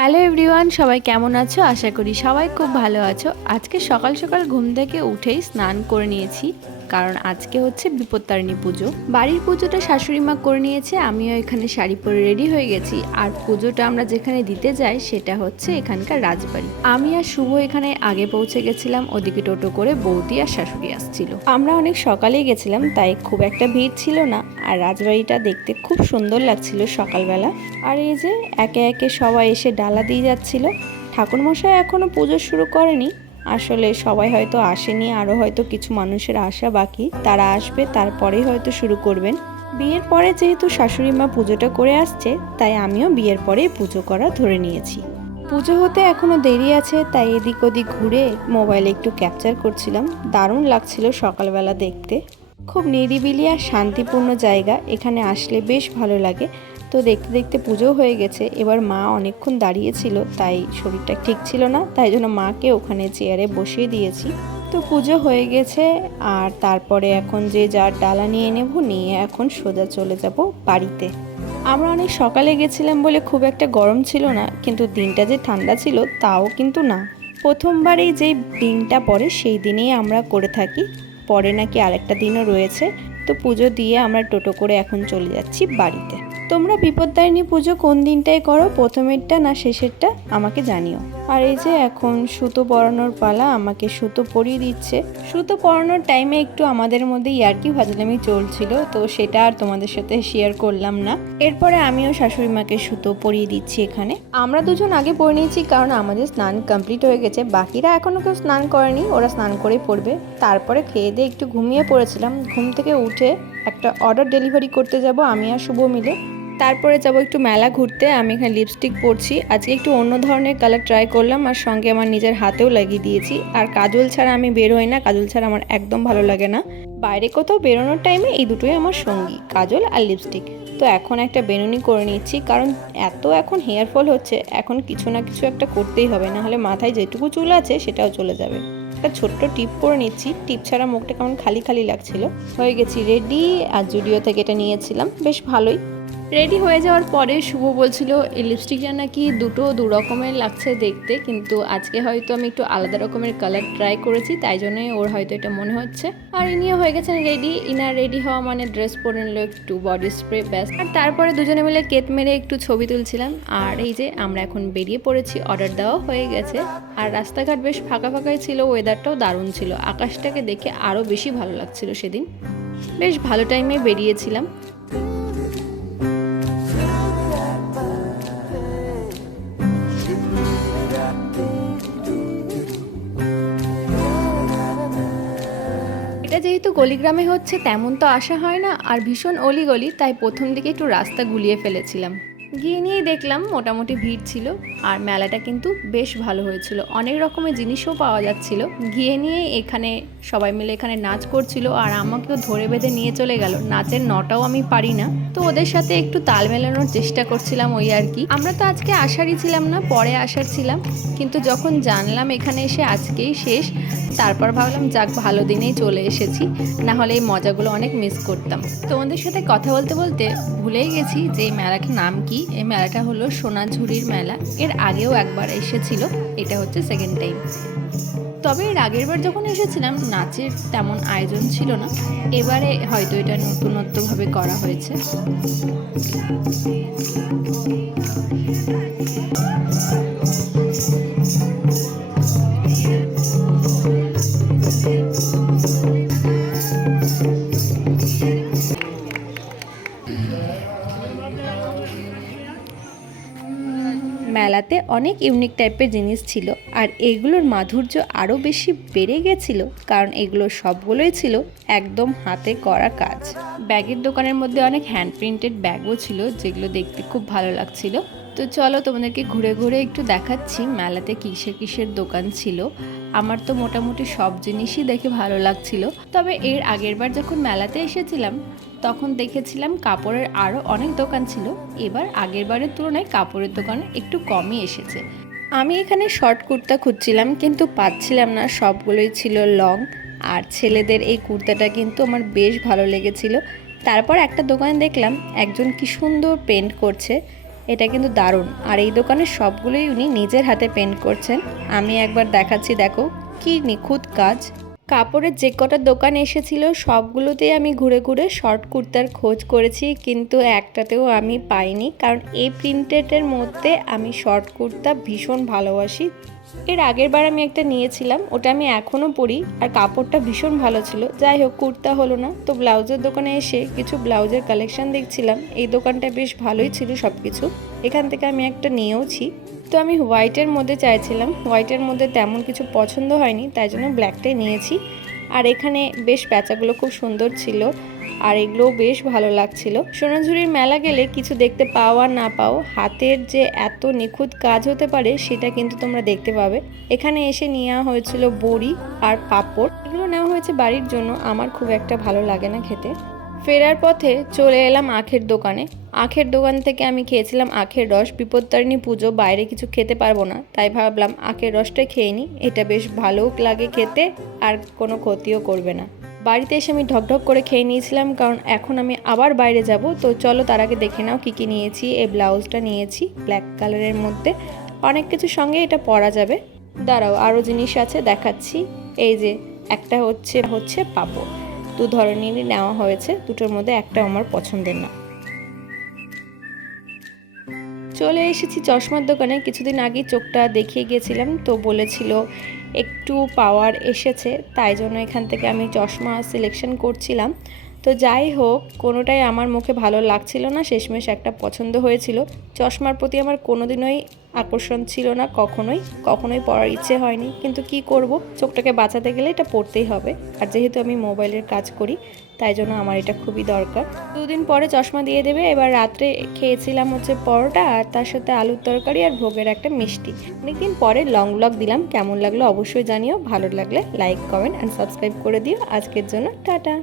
Hello everyone, সবাই কেমন আছো? আশা করি সবাই খুব ভালো আছো। আজকে সকাল সকাল ঘুম থেকে উঠেই স্নান করে নিয়েছি। কারণ আজকে হচ্ছে বিপত্তারিণী পুজো। বাড়ির পুজোটা শাশুড়ি মা করে নিয়েছে, আমিও এখানে শাড়ি পরে রেডি হয়ে গেছি। আর পুজোটা আমরা যেখানে দিতে যাই, সেটা হচ্ছে এখানকার রাজবাড়ি। আমি আর শুভ এখানে আগে পৌঁছে গেছিলাম, ওদিকে টোটো করে বৌদি আর শাশুড়ি আসছিল। আমরা অনেক সকালেই গেছিলাম, তাই খুব একটা ভিড় ছিল না। আর রাজবাড়িটা দেখতে খুব সুন্দর লাগছিল সকালবেলা। আর এই যে একে একে সবাই এসে ডালা দিয়ে যাচ্ছিল। ঠাকুরমশাই এখনও পুজো শুরু করেনি আসলে সবাই হয়তো আসেনি আরও হয়তো কিছু মানুষের আশা বাকি। তারা আসবে, তারপরেই হয়তো শুরু করবেন। বিয়ের পরে যেহেতু শাশুড়ি মা পুজোটা করে আসছে, তাই আমিও বিয়ের পরেই পুজো করা ধরে নিয়েছি। পুজো হতে এখনও দেরি আছে, তাই এদিক ওদিক ঘুরে মোবাইলে একটু ক্যাপচার করছিলাম। দারুণ লাগছিল সকালবেলা দেখতে। খুব নিরিবিলি আর শান্তিপূর্ণ জায়গা, এখানে আসলে বেশ ভালো লাগে। তো দেখতে দেখতে পুজো হয়ে গেছে। এবার মা অনেকক্ষণ দাঁড়িয়েছিল তাই শরীরটা ঠিক ছিল না, তাই জন্য মাকে ওখানে চেয়ারে বসিয়ে দিয়েছি। তো পুজো হয়ে গেছে, আর তারপরে এখন যে যার ডালা নিয়ে নেব, নিয়ে এখন সোজা চলে যাব বাড়িতে। আমরা অনেক সকালে গেছিলাম বলে খুব একটা গরম ছিল না, কিন্তু দিনটা যে ঠান্ডা ছিল তাও কিন্তু না। প্রথমবারেই যেই দিনটা পড়ে, সেই দিনেই আমরা করে থাকি। পরে নাকি আরেকটা দিনও রয়েছে। তো পুজো দিয়ে আমরা টোটো করে এখন চলে যাচ্ছি বাড়িতে। তোমরা বিপদদারিণী পুজো কোন দিনটায় করো? প্রথমেরটা না শেষেরটা? আমাকে জানিও। আর এই যে এখন সুতো পরানোর পালা আমাকে সুতো পরিয়ে দিচ্ছে। সুতো পরানোর টাইমে একটু আমাদের মধ্যে ইয়ার্কি ভাজলামি চলছিল, তো সেটা আর তোমাদের সাথে শেয়ার করলাম না। এরপরে আমিও শাশুড়ি মাকে সুতো পরিয়ে দিচ্ছি এখানে। আমরা দুজন আগে পরে নিয়েছি কারণ আমাদের স্নান কমপ্লিট হয়ে গেছে। বাকিরা এখনও কেউ স্নান করেনি, ওরা স্নান করে পড়বে। তারপরে খেয়ে দিয়ে একটু ঘুমিয়ে পড়েছিলাম। ঘুম থেকে উঠে একটা অর্ডার ডেলিভারি করতে যাব, আমি আর শুভ মিলে। তারপরে যাব একটু মেলা ঘুরতে। আমি এখানে লিপস্টিক পরছি। আজকে একটু অন্য ধরনের কালার ট্রাই করলাম, আর সঙ্গে আমার নিজের হাতেও লাগিয়ে দিয়েছি। আর কাজল ছাড়া আমি বের হই না, কাজল ছাড়া আমার একদম ভালো লাগে না। বাইরে কোথাও বেরোনোর টাইমে এই দুটোই আমার সঙ্গী, কাজল আর লিপস্টিক তো এখন একটা বেনুনি করে নিচ্ছি, কারণ এত এখন হেয়ার ফল হচ্ছে, এখন কিছু না কিছু একটা করতেই হবে। না হলে মাথায় যেটুকু চুল আছে, সেটাও চলে যাবে। একটা ছোট্ট টিপ করে নিচ্ছি। টিপ ছাড়া মুখটা কেমন খালি খালি লাগছিল। হয়ে গেছি রেডি আর জুডিও থেকে এটা নিয়েছিলাম। বেশ ভালোই। রেডি হয়ে যাওয়ার পরে শুভ বলছিল, এই লিপস্টিকটা নাকি দুটো দু রকমের লাগছে দেখতে, কিন্তু আজকে হয়তো আমি একটু আলাদা রকমের কালার ট্রাই করেছি, তাই জন্যই ওর হয়তো এটা মনে হচ্ছে। আর ইনিও হয়ে গেছেন রেডি ইনার রেডি হওয়া মানে ড্রেস পরে নিল একটু বডি স্প্রে ব্যাস। আর তারপরে দুজনে মিলে কেট মেরে একটু ছবি তুলছিলাম, আর এই যে আমরা এখন বেরিয়ে পড়েছি অর্ডার দেওয়া হয়ে গেছে। আর রাস্তাঘাট বেশ ফাঁকা ফাঁকাই ছিল ওয়েদারটাও দারুণ ছিল, আকাশটাকে দেখে আরও বেশি ভালো লাগছিল সেদিন। বেশ ভালো টাইমে বেরিয়েছিলাম। এটা যেহেতু গলিগ্রামে হচ্ছে, তেমন তো আসা হয় না। আর ভীষণ অলিগলি, তাই প্রথম দিকে একটু রাস্তা গুলিয়ে ফেলেছিলাম। গিয়ে নিয়ে দেখলাম মোটামুটি ভিড় ছিল, আর মেলাটা কিন্তু বেশ ভালো হয়েছিল। অনেক রকমের জিনিসও পাওয়া যাচ্ছিল। গিয়ে নিয়ে এখানে সবাই মিলে এখানে নাচ করছিল, আর আমাকেও ধরে বেঁধে নিয়ে চলে গেল। নাচের নটাও আমি পারি না। তো ওদের সাথে একটু তাল মেলানোর চেষ্টা করছিলাম ওই আর কি। আমরা তো আজকে আসারই ছিলাম না, পরে আসার ছিলাম। কিন্তু যখন জানলাম এখানে এসে আজকেই শেষ, তারপর ভাবলাম, যাক, ভালো দিনেই চলে এসেছি। না হলে এই মজাগুলো অনেক মিস করতাম। তোমাদের সাথে কথা বলতে বলতে ভুলেই গেছি যে এই মেলাটার নাম কি? এই মেলাটা হলো সোনাঝুরির মেলা। এর আগেও একবার এসেছিল। এটা হচ্ছে সেকেন্ড টাইম তবে এর আগের বার যখন এসেছিলাম, নাচের তেমন আয়োজন ছিল না। এবারে হয়তো এটা নতুনত্বভাবে করা হয়েছে। মেলাতে অনেক ইউনিক টাইপের জিনিস ছিল। আর এগুলোর মাধুর্য আরও বেশি বেড়ে গেছিল, কারণ এগুলো সবগুলোই ছিল একদম হাতে করা কাজ। ব্যাগের দোকানের মধ্যে অনেক হ্যান্ড প্রিন্টেড ব্যাগও ছিল, যেগুলো দেখতে খুব ভালো লাগছিল। তো চলো তোমাদেরকে ঘুরে ঘুরে একটু দেখাচ্ছি মেলাতে কিসের কিসের দোকান ছিল। আমার তো মোটামুটি সব জিনিসই দেখে ভালো লাগছিল। তবে এর আগের বার যখন মেলাতে এসেছিলাম, তখন দেখেছিলাম কাপড়ের আরও অনেক দোকান ছিল। এবার আগের বারের তুলনায় কাপড়ের দোকান একটু কমই এসেছে। আমি এখানে শর্ট কুর্তা খুঁজছিলাম, কিন্তু পাচ্ছিলাম না। সবগুলোই ছিল লং। আর ছেলেদের এই কুর্তাটা কিন্তু আমার বেশ ভালো লেগেছিল। তারপর একটা দোকান দেখলাম, একজন কি সুন্দর পেন্ট করছে। এটা কিন্তু দারুণ। আর এই দোকানের সবগুলোই উনি নিজের হাতে পেন্ট করছেন। আমি একবার দেখাচ্ছি, দেখো। কি নিখুঁত কাজ। কাপড়ের যে কটা দোকান এসেছিল সবগুলোতেই আমি ঘুরে ঘুরে শর্ট কুর্তার খোঁজ করেছি, কিন্তু একটাতেও আমি পাইনি। কারণ এই প্রিন্টেডের মধ্যে আমি শর্ট কুর্তা ভীষণ ভালোবাসি। এর আগের বার আমি একটা নিয়েছিলাম, ওটা আমি এখনও পরি আর কাপড়টা ভীষণ ভালো ছিল। যাই হোক, কুর্তা হলো না। তো ব্লাউজের দোকানে এসে কিছু ব্লাউজের কালেকশন দেখছিলাম। এই দোকানটা বেশ ভালোই ছিল সব কিছু এখান থেকে আমি একটা নিয়েওছি। তো আমি হোয়াইটের মধ্যে চাইছিলাম। হোয়াইটের মধ্যে তেমন কিছু পছন্দ হয়নি, তাই জন্য ব্ল্যাকটাই নিয়েছি। আর এখানে বেশ প্যাঁচাগুলো খুব সুন্দর ছিল, আর এগুলোও বেশ ভালো লাগছিল। সোনাঝুরির মেলা গেলে কিছু দেখতে পাও আর না পাও, হাতের যে এত নিখুঁত কাজ হতে পারে সেটা কিন্তু তোমরা দেখতে পাবে। এখানে এসে নেওয়া হয়েছিল বড়ি আর পাপড়। এগুলো নেওয়া হয়েছে বাড়ির জন্য, আমার খুব একটা ভালো লাগে না খেতে। ফেরার পথে চলে এলাম আখের দোকানে। আখের দোকান থেকে আমি খেয়েছিলাম আখের রস। বিপত্তারিণী পুজো, বাইরে কিছু খেতে পারব না, তাই ভাবলাম আখের রসটাই খেয়ে নিই এটা বেশ ভালো লাগে খেতে, আর কোনো ক্ষতিও করবে না। বাড়িতে এসে আমি ঢকঢক করে খেয়ে নিয়েছিলাম, কারণ এখন আমি আবার বাইরে যাব। তো চলো তার আগে দেখে নাও কী কী নিয়েছি। এই ব্লাউজটা নিয়েছি, ব্ল্যাক কালারের মধ্যে। অনেক কিছুর সঙ্গে এটা পরা যাবে। দাঁড়াও, আরও জিনিস আছে, দেখাচ্ছি। এই যে, একটা হচ্ছে হচ্ছে পাপড়। দু ধরনেরই নেওয়া হয়েছে, দুটোর মধ্যে একটা আমার পছন্দের না। চলে এসেছি চশমার দোকানে, কিছুদিন আগে চোখটা দেখিয়ে গিয়েছিলাম, তো বলেছিল একটু পাওয়ার এসেছে, তাই জন্য এখান থেকে আমি চশমা সিলেকশন করছিলাম। তো যাই হোক, কোনোটাই আমার মুখে ভালো লাগছিল না। শেষমেশ একটা পছন্দ হয়েছিল। চশমার প্রতি আমার কোনোদিনই আকর্ষণ ছিল না, কখনোই। কখনোই পড়ার ইচ্ছে হয়নি। কিন্তু কি করব? চোখটাকে বাঁচাতে গেলে এটা পড়তেই হবে। আর যেহেতু আমি মোবাইলের কাজ করি, তাই জন্য আমার এটা খুবই দরকার। দুদিন পরে চশমা দিয়ে দেবে। এবার রাত্রে খেয়েছিলাম হচ্ছে পরোটা আর তার সাথে আলুর তরকারি আর ভোগের একটা মিষ্টি। অনেকদিন পরে লং ব্লগ দিলাম। কেমন লাগল অবশ্যই জানিও। ভালো লাগলে লাইক, কমেন্ট অ্যান্ড সাবস্ক্রাইব করে দিও। আজকের জন্য টাটা।